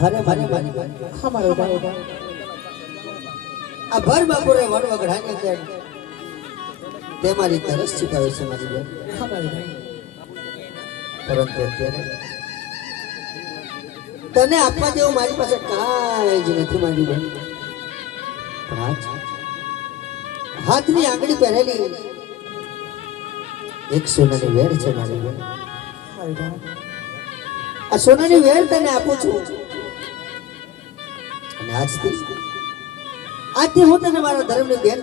હરે મારી હા મારો આ ભર બપોરે વડવગડાને કે તે મારી તરસ છુપાવે છે મારી બેન. હા મારી બેન. પરંતુ અત્યારે તને આપવા જેવું મારી પાસે કાંઈ જ નથી મારી બેન. પણ આજ હાથની આંગળી પહેરેલી એક સોનાની વેર છે મારી બેન. આ સોનાની વેર તને આપું છું અને આજથી હું તને મારા ધર્મની બેન